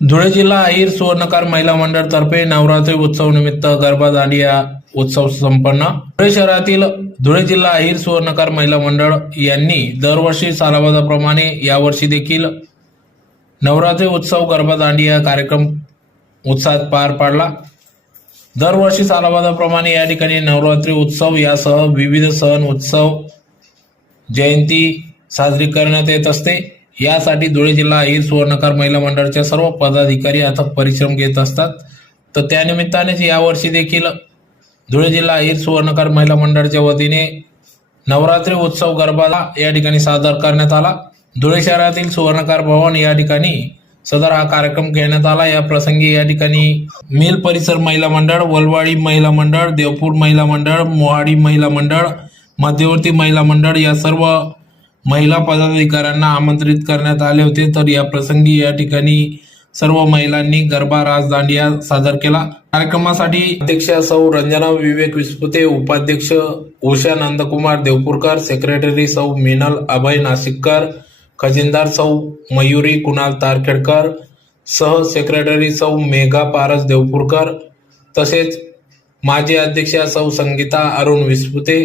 धुळे जिल्हा अहिर सुवर्णकार महिला मंडळ तर्फे नवरात्री उत्सव निमित्त गरबा दांडिया उत्सव संपन्न। धुळे शहरातील धुळे जिल्हा अहिर सुवर्णकार महिला मंडळ यांनी दरवर्षी सालाबादाप्रमाणे यावर्षी देखील नवरात्री उत्सव गरबा दांडिया कार्यक्रम उत्साहात पार पाडला। दरवर्षी सालाबादाप्रमाणे या ठिकाणी नवरात्री उत्सव यासह विविध सण उत्सव जयंती साजरी करण्यात येत असते। यासाठी धुळे जिल्हा अहिर सुवर्णकार महिला मंडळाच्या सर्व पदाधिकारी अथक परिश्रम घेत असतात। तर त्यानिमित्तानेच यावर्षी देखील धुळे जिल्हा अहिर सुवर्णकार महिला मंडळाच्या वतीने नवरात्री उत्सव गरबा या ठिकाणी सादर करण्यात आला। धुळे शहरातील सुवर्णकार भवन या ठिकाणी सदर हा कार्यक्रम घेण्यात आला। या प्रसंगी या ठिकाणी मिल परिसर महिला मंडळ, वलवाडी महिला मंडळ, देवपूर महिला मंडळ, मोहाडी महिला मंडळ, मध्यवर्ती महिला मंडळ या सर्व महिला पदाधिकाऱ्यांना आमंत्रित करण्यात आले होते। तर या प्रसंगी या ठिकाणी सर्व महिलांनी गरबा रास दांडिया सादर केला। कार्यक्रमासाठी अध्यक्ष सौ रंजना विवेक विस्पुते, उपाध्यक्ष उषा नंदकुमार देवपूरकर, सेक्रेटरी सौ मीनल अभय नाशिककर, खजिनदार सौ मयुरी कुणाल तारखेडकर, सह सेक्रेटरी सौ मेघा पारस देवपूरकर, तसेच माजी अध्यक्ष सौ संगीता अरुण विस्पुते,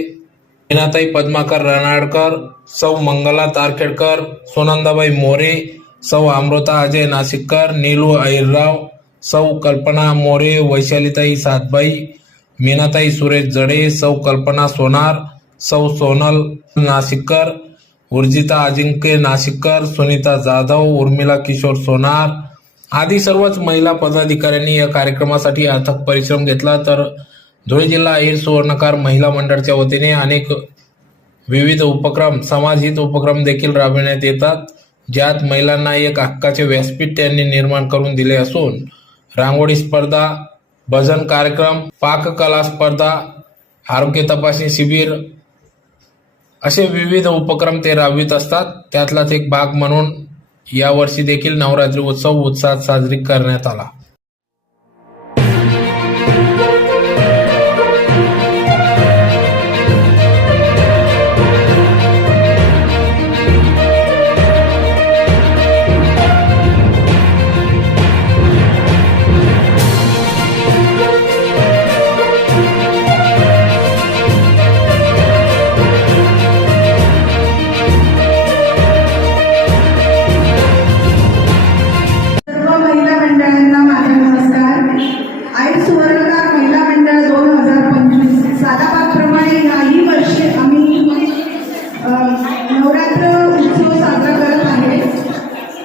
मीनाताई पद्माकर रनाडकर, सौ मंगला तारखेडकर, सोनंदाबाई मोरे, सौ अमृता अजय नाशिककर, नीलू अहिरराव, सौ कल्पना मोरे, वैशालीताई सातबाई, मीनाताई सुरेश जडे, सौ कल्पना सोनार, सौ सोनल नाशिककर, उर्जिता अजिंक्य नाशिककर, सुनीता जाधव, उर्मिला किशोर सोनार आदी सर्वच महिला पदाधिकाऱ्यांनी या कार्यक्रमासाठी अथक परिश्रम घेतला। तर धुळे जिल्हा अहिर सुवर्णकार महिला मंडळाच्या वतीने अनेक विविध उपक्रम, समाजहित उपक्रम देखील राबविण्यात येतात, ज्यात महिलांना एक हक्काचे व्यासपीठ त्यांनी निर्माण करून दिले असून रांगोळी स्पर्धा, भजन कार्यक्रम, पाककला स्पर्धा, आरोग्य तपासणी शिबिर असे विविध उपक्रम ते राबवित असतात। त्यातलाच एक भाग म्हणून यावर्षी देखील नवरात्री उत्सव उत्साहात साजरी करण्यात आला।